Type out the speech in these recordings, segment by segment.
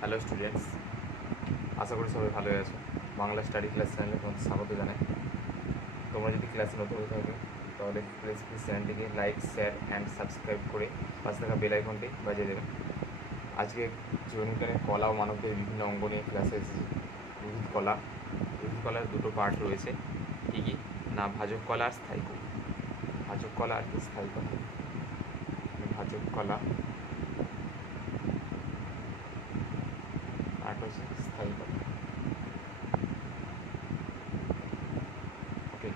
Hello students আশা করি সবাই ভালো আছো। বাংলা স্টাডি ক্লাস চ্যানেলে তোমাদের স্বাগত জানাই। তোমরা যদি ক্লাসে নতুন হয়ে থাকো, তাহলে প্লিজ প্লিজ চ্যানেলটিকে লাইক শেয়ার অ্যান্ড সাবস্ক্রাইব করে পাশে থাকা বেল আইকনটি বাজিয়ে দেবেন আজকে জীবনবিজ্ঞানের কলা ও মানবদের বিভিন্ন অঙ্গ নিয়ে ক্লাসে এসেছি। কলা। উদ্ভিদ কলার দুটো পার্ট রয়েছে। কী কী? না, ভাজক কলা আর স্থায়ী কলা। ভাজক কলা আর স্থায়ী কলা? ভাজক কলা আর হচ্ছে স্থায়ী কলা ওকে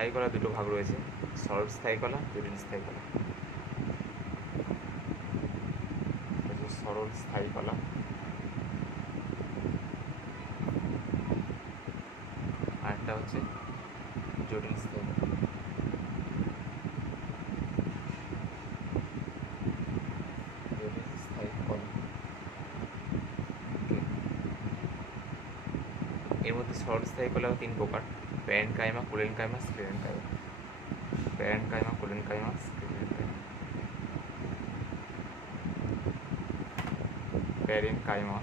স্থায়ী কলা দুটো ভাগ রয়েছে। সরল স্থায়ী কলা জটিল স্থায়ী কলা সরল স্থায়ী কলা আরেকটা হচ্ছে জটিল স্থায়ী কলা জটিল স্থায়ী কলা Okay. এর মধ্যে সরল স্থায়ী কলাও তিন প্রকার। Parenchyma, collenchyma sclerenchyma. Parenchyma, collenchyma sclerenchyma. Parenchyma.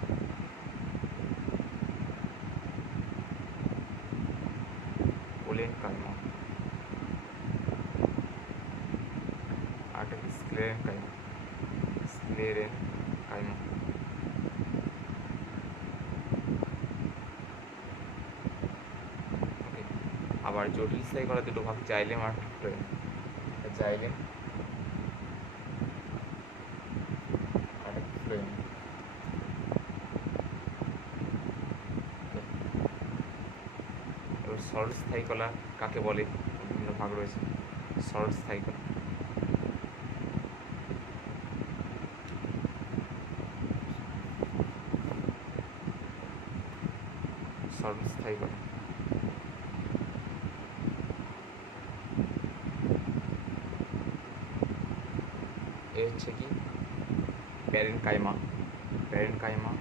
Collenchyma. আরেকটা কি? স্ক্লেরেন, কাইমা। স্ক্লেরেন, কাইমা ওকে আবার জটিল স্থায়ী করা দুটো ভাগ জাইলেম আর ফ্লোয়েম জাইলেম আর ফ্লোয়েম এবার সরল স্থায়ী কলা কাকে বলে? বিভিন্ন ভাগ রয়েছে। সরল স্থায়ী কলা। সরল স্থায়ী কলা। হচ্ছে কি? প্যারেন কাইমা প্যারেন কাইমা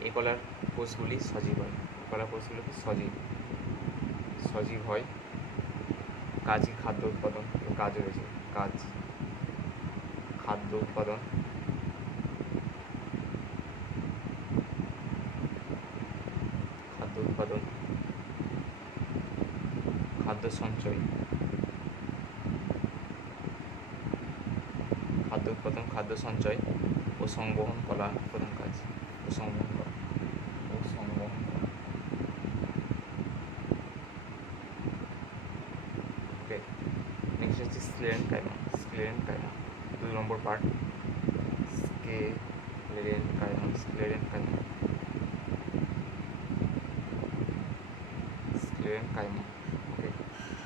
এই কলার কোষগুলি সজীব হয়। এই কলার কোষগুলো সজীব। সজীব হয়। কাজই খাদ্য উৎপাদন। কাজ রয়েছে। কাজ, খাদ্য উৎপাদন। খাদ্য উৎপাদন। খাদ্য সঞ্চয়। উৎপাদন খাদ্য সঞ্চয় ও সংবহন কলা প্রধান কাজ। ও সংবহন করা ও সংবহন করা ওকে নেক্সট হচ্ছে স্ক্লেরেন কাইমা স্ক্লেরেন কাইমা দুই নম্বর part sclerenchyma sclerenchyma sclerenchyma okay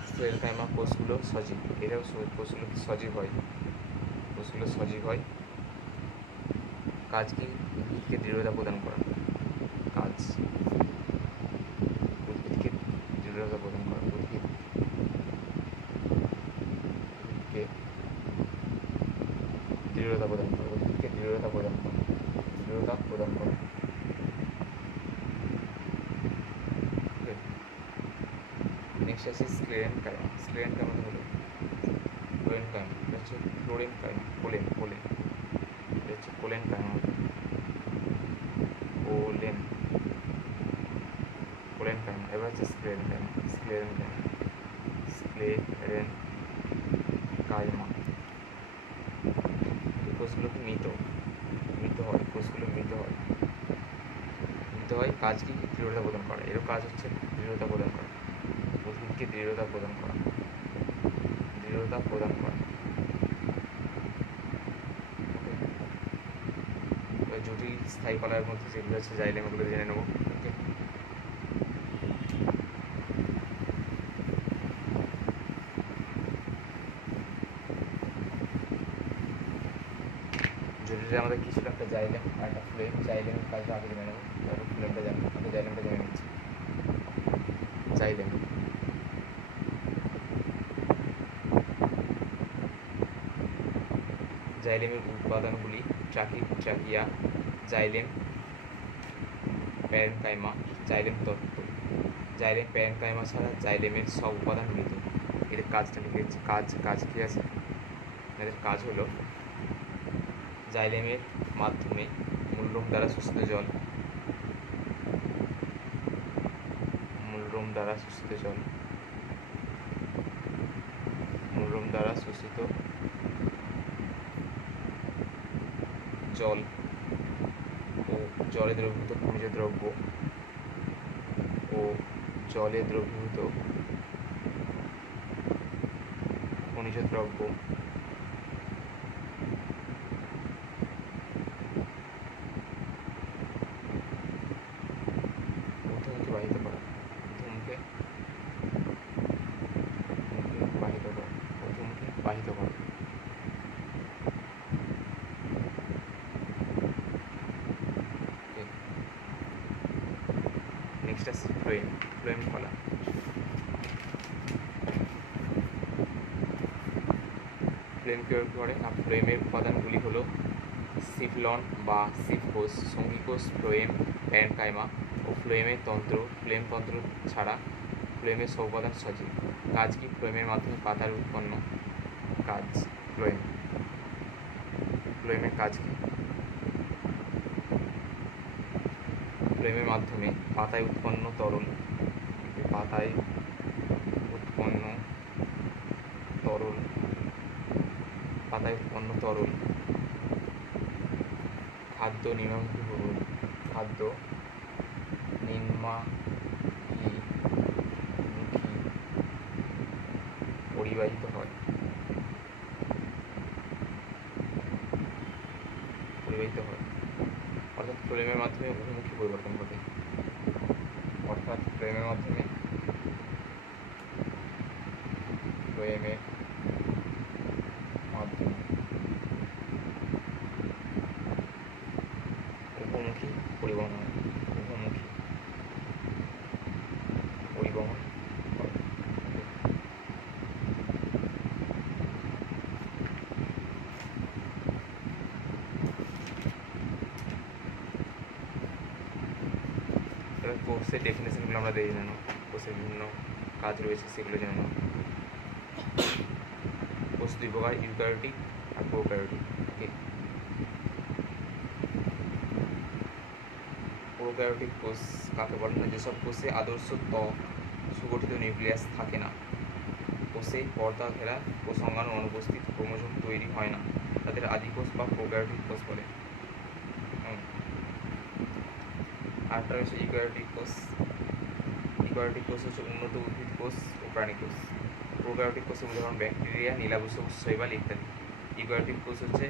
sclerenchyma কোষগুলো সজীব। এরাও কোষগুলো সজীব হয়? কোষগুলো সজীব হয়। কাজ কি উদ্ভিদকে দৃঢ়তা প্রদান করা। কাজ। উদ্ভিদকে দৃঢ়তা প্রদান করা। উদ্ভিদ। উদ্ভিদকে দৃঢ়তা প্রদান করা। উদ্ভিদকে দৃঢ়তা প্রদান করা। দৃঢ়তা প্রদান করা। নেক্সট আছে স্ক্লেরেন কাইমা স্ক্লেরেন কাইমা হলো। কাইমা এটা হচ্ছে ক্লোরিন কাইমা কোলেন কোলেন এটা হচ্ছে কোলেন কাইমা কোলেন কোলেন কাইমা এবার হচ্ছে স্ক্লেরেন কাইমা স্ক্লেরেন কাইমা। এই কোষগুলো কি মৃত? মৃত হয় কোষগুলো মৃত হয়। মৃত হয় কাজ কি? দৃঢ়তা প্রদান করা। এরও কাজ হচ্ছে দৃঢ়তা প্রদান করা। উদ্ভিদকে দৃঢ়তা প্রদান করা। দৃঢ়তা প্রদান করা এবার জটিল স্থায়ী কলার মধ্যে যেগুলো আছে জাইলেম এগুলো জেনে নেব। জটিলে আমাদের কি ছিল একটা জাইলেম আর একটা ফ্লেম জাইলেমের কাজটা আগে জেনে নেব। তারপর ফ্লেমটা জানব আগে জাইলেমটা জেনে নিচ্ছি। জাইলেম। জাইলেমের উপাদানগুলি ট্রাকি, ট্রাকিয়া জাইলেম প্যারেনকাইমা জাইলেম তত্ত্ব জাইলেম প্যারেনকাইমা ছাড়া জাইলেমের সব উপাদান মৃত এদের কাজটা লিখে কাজ কাজ কী আছে? এদের কাজ হলো জাইলেমের মাধ্যমে মূলরোম দ্বারা শোষিত জল। মূলরোম দ্বারা শোষিত জল। মূলরোম দ্বারা শোষিত জল। জলে দ্রবীভূত খনিজ দ্রব্য ও জলে দ্রবীভূত খনিজ দ্রব্য আছে ফ্লোয়েম ফ্লোয়েম কলা ফ্লেম কীভাবে করে, না ফ্লেমের উপাদানগুলি হলো সিফলন বা সিফকোষ সঙ্গীকোষ ফ্লোয়েম প্যানকাইমা ও ফ্লোয়েমের তন্ত্র। ফ্লেম তন্ত্র ছাড়া ফ্লোয়েমের সব উপাদান সজীব। কাজ কি? ফ্লোয়েমের মাধ্যমে পাতার উৎপন্ন কাজ। ফ্লোয়েম ফ্লোয়েমের কাজ কি? ফ্লোয়েমের মাধ্যমে পাতায় উৎপন্ন তরল, পাতায় উৎপন্ন তরল, পাতায় উৎপন্ন তরল। খাদ্য হরুল খাদ্য নির্মাণী মুখী পরিবাহিত হয় পরিবাহিত হয় অর্থাৎ ফ্লোয়েমের মাধ্যমে অভিমুখী পরিবর্তন ঘটে। অর্থাৎ প্রেমের মাধ্যমে। ফ্লোয়েমের মাধ্যমে উপমুখী পরিবহন হয় উপমুখী পরিবহন হয়। এবার কোর্সের ডেফিনেশনগুলো আমরা দেখে জানো কোর্সের বিভিন্ন কাজ রয়েছে সেগুলো জেনে কোর্স দুই প্রকার, ইউক্যারিওটিক আর প্রোক্যারিওটিক ওকে প্রোক্যারিওটিক কোষ কাকে বলে না, যেসব কোষে আদর্শ ত সুগঠিত নিউক্লিয়াস থাকে না। কোষে পর্দা, ঘেরা কোষ অঙ্গাণু অনুপস্থিত ক্রোমোজোম তৈরি হয় না। তাদের আদি কোষ বা প্রোক্যারিওটিক কোষ বলে। রয়েছে ইউক্যারিওটিক কোষ ইউক্যারিওটিক কোষ হচ্ছে উন্নত উদ্ভিদ কোষ ও প্রাণী কোষ। প্রোক্যারিওটিক কোষের উদাহরণ ব্যাকটেরিয়া নীলাবুসবুজ শৈবাল ইত্যাদি। ইউক্যারিওটিক কোষ হচ্ছে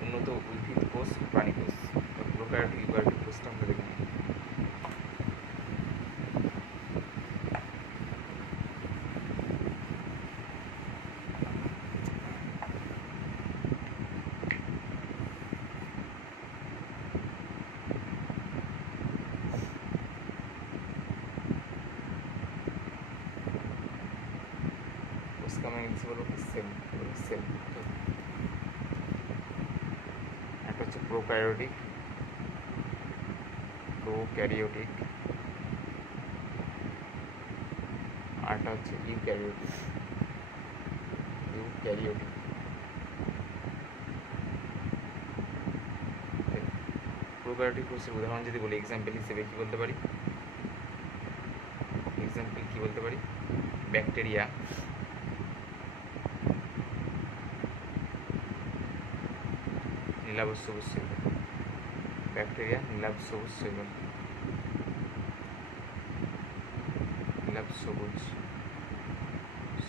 উন্নত উদ্ভিদ কোষ ও প্রাণী কোষ। প্রোক্যারিওটিক ইউক্যারিওটিক কোষটা আমরা দেখে নিই। লাইনসগুলো সেম সেম একটা হচ্ছে প্রোক্যারিওটিক প্রোক্যারিওটিক আরটা হচ্ছে ইউক্যারিওটিক ইউক্যারিওটিক প্রোক্যারিওটিক কোষের উদাহরণ যদি বলি এক্সাম্পল হিসেবে কী বলতে পারি? এক্সাম্পল কী বলতে পারি? ব্যাকটেরিয়া নীলাভ সবুজ শৈবাল ব্যাকটেরিয়া নীলাভ সবুজ শৈবাল নীলাভ সবুজ।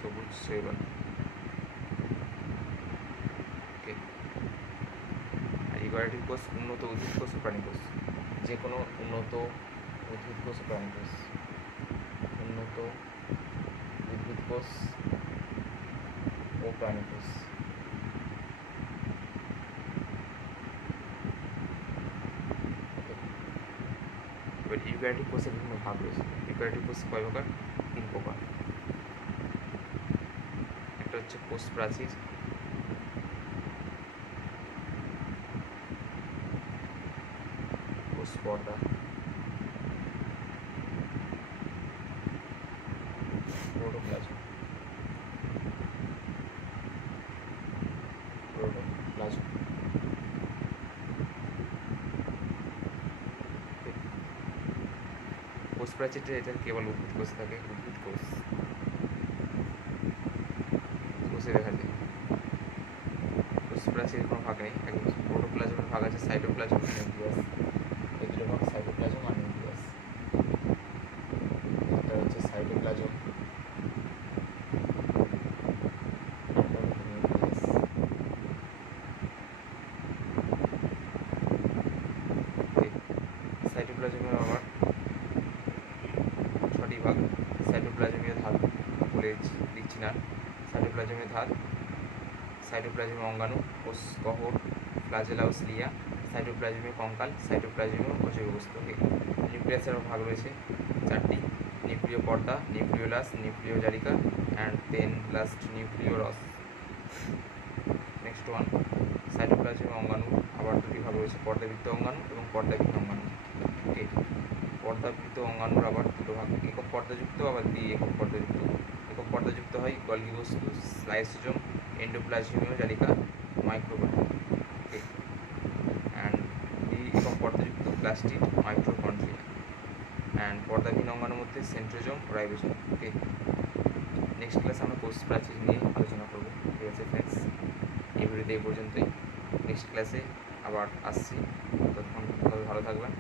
সবুজ শৈবাল ওকে কোষ উন্নত উদ্ভিদ কোষ প্রাণী কোষ? যে কোনো উন্নত উদ্ভিদ কোষ প্রাণী কোষ। উন্নত উদ্ভিদ কোষ ও প্রাণী কোষ। এবার কোর্সের বিভিন্ন ভাগ রয়েছে। ইউক্যারিওটিক কোর্স কয় প্রকার? তিন প্রকার। একটা হচ্ছে কোর্স প্রাচীর। কোর্স পর্দা। প্রোটোপ্লাজম কোষ প্রাচীরটা এটা কেবল উদ্ভিদ কোষ থাকে, উদ্ভিদ কোষ। কোষে দেখা যায়। প্রাচীর কোনো ভাগ নেই। একদম প্রোটোপ্লাজমের ভাগ আছে, সাইটোপ্লাজম আর নিউক্লিয়াস। এই দুটো ভাগ সাইটোপ্লাজম আর নিউক্লিয়াস। এটা হচ্ছে সাইটোপ্লাজম। সাইটোপ্লাজমের আবার ভাগ সাইটোপ্লাজমীয় ধাতু বলে দিচ্ছি না। সাইটোপ্লাজমীয় ধাত সাইটোপ্লাজমীয় অঙ্গাণু কোষ কহর ফ্লাজেলাউস লিয়া সাইটোপ্লাজমীয় কঙ্কাল সাইটোপ্লাজমীয় কোষবস্তু নিউক্লিয়াসের ভাগ রয়েছে, চারটি। নিউক্লিয় পর্দা, নিউক্লিওলাস নিউক্লিয় জারিকা অ্যান্ড দেন লাস্ট নিউক্লিওরস। নেক্সট ওয়ান সাইটোপ্লাজমীয় অঙ্গাণু আবার দুটি ভাগ রয়েছে, পর্দাবৃত্ত অঙ্গাণু এবং পর্দাবিহীন অঙ্গাণু। এই পর্দাবৃত্ত অঙ্গাণুর আবার দুটো ভাগ, একক পর্দাযুক্ত আবার দ্বি একক পর্দাযুক্ত। একক পর্দাযুক্ত হয় গলগি বস্তু স্লাইসোজোম, এন্ডোপ্লাজমীয় জালিকা, মাইক্রোবাটা। অ্যান্ড দ্বি একক পর্দাযুক্ত প্লাস্টিড মাইক্রোকন্ট্রিয়া অ্যান্ড পর্দাবিহীন অঙ্গাণুর মধ্যে সেন্ট্রোজোম, রাইবোজোম। ওকে নেক্সট ক্লাসে আমরা কোষ প্রাচীর নিয়ে আলোচনা করব। ঠিক আছে ফ্রেন্ডস এই ভিডিওতে এই পর্যন্তই। নেক্সট ক্লাসে আবার আসছি। ততক্ষণ ভালো থাকবেন।